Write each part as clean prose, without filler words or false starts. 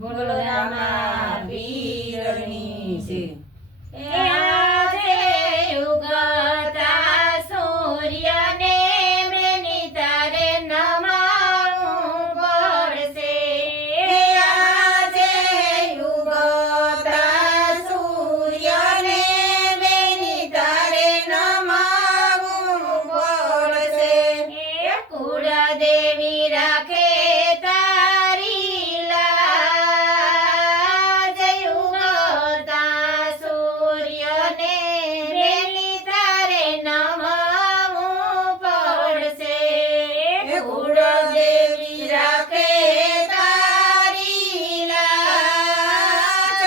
બોલો રામા પીરની છે. આજે ઉગતા સૂર્યને મેની તારે નમાવું પડશે. આજે ઉગતા સૂર્યને બેની તારે નમાવું પડશે. એ કુળદેવી રાખે તારી લાજ. ઉગતા સૂર્યને મેની તારે નમાવું પડશે. કુળદેવી રાખે તારી લાજ.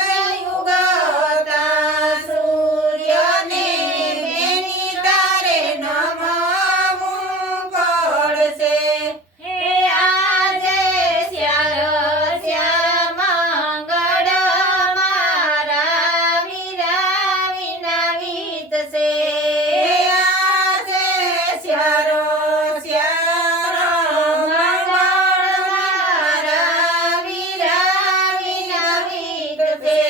ઉગતા સૂર્યને બેની તારે નમાવું પડશે. હે આજે શ્યાર શ્યામંગળ મારા વીરા વિના વીતશે. આજે શ્યારો શ્યારો મંગળ મારા વીરા વિના વીતશે.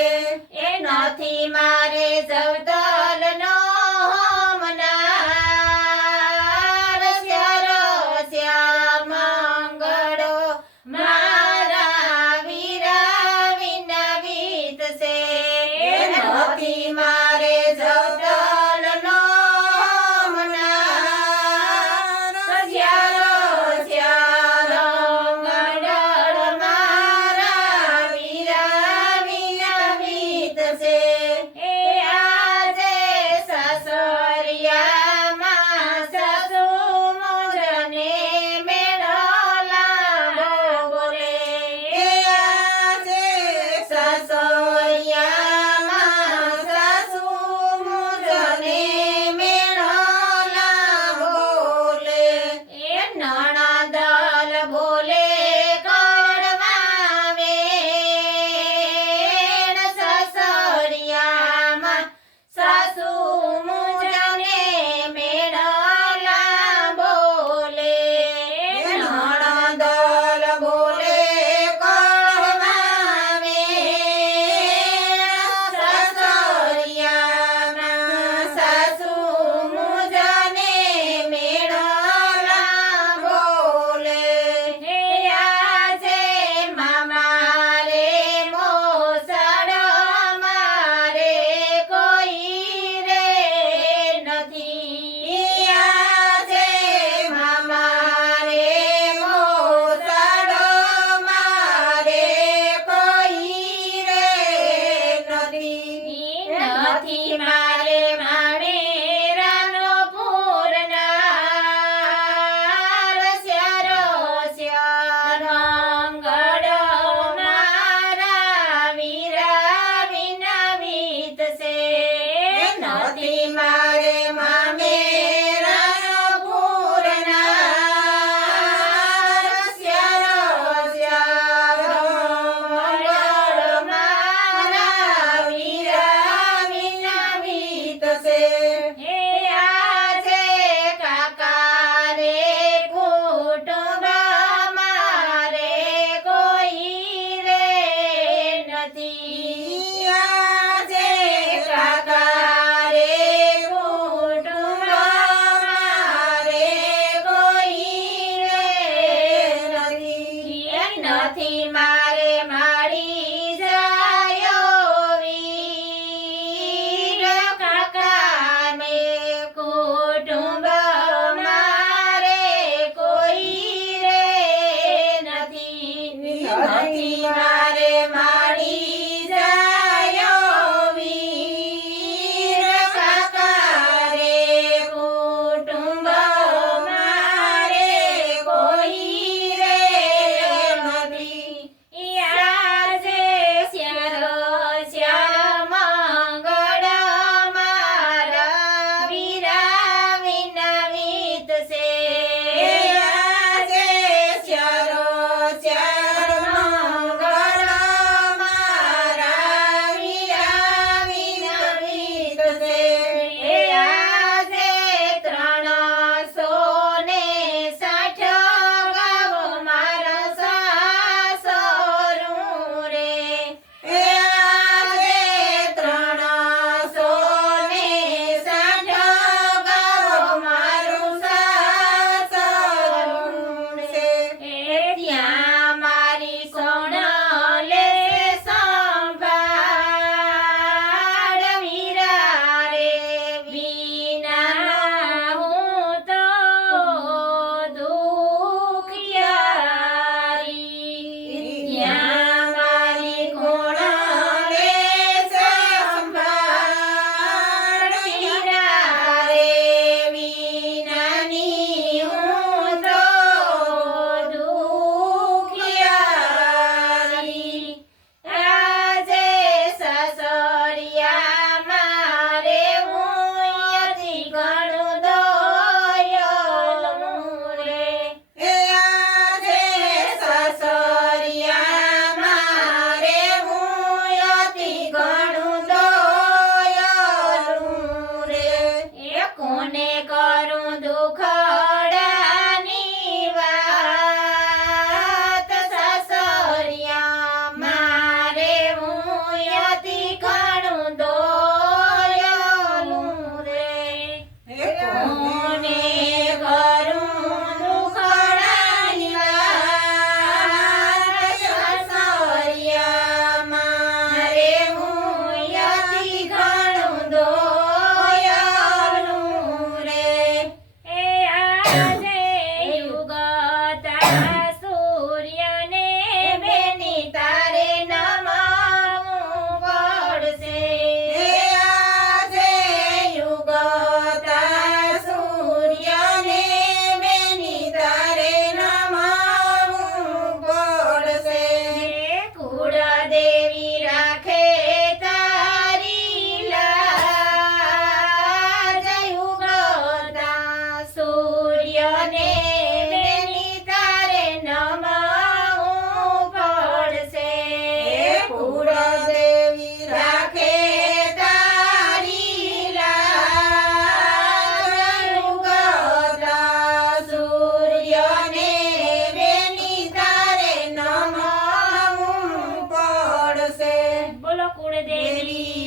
એ નથી મારે જવતલનો હોમનાર. શ્યારો શ્યામંગળ મારા વીરા વિના વીતશે. નથી મારે જવતલનો હોમનાર. શ્યારો શ્યારો મંગળ મારા વીરા વિના વીતશે. એ આજે સસરિયામાં સાસુ મુજને મેળો લાવો બોલે. આજે સાસરિયામાં સાસુ મુજને મેળો લાવો લે. એ નણદલ બોલે કડવા વેણ. સસરિયામાં સાસુ મુજને મેળો લાવો લે. નણદલ બોલે કડવા વેણ. સસરિયામાં સાસુ મુજને મેળો લાવો લે. હે આજે મામા રે મોસળ મારે કોઈ રે નથી. આજે મામા રે મોસાળો મારે કોઈ રે નથી. નથી મારે મામેરાનો પૂરનાર. શ્યારો શ્યામંગળ મારા વીરા વિના વીતશે. નથી મારે મામેરાનો પૂરનાર. શ્યારો શ્યારો મંગળ મારા વીરા વિના વીતશે. હે આજે કાકા રે કુટુંબ મારે કોઈ રે નથી. આજે કાકા રે કુટુંબ મારે કોઈ રે નથી. એ નથી મારે માડી જાયો વીર. કાકા ને કુટુંબ મારે કોઈ રે નથી. નથી મારે માડી જાયો વીર. કાકા રે કુટુંબ મારે કોઈ રે નથી. આજે શ્યારો શ્યામંગળ મારા વીરા વિના વીતશે. આજે શ્યારો શ્યારો મંગળ કુળદેવી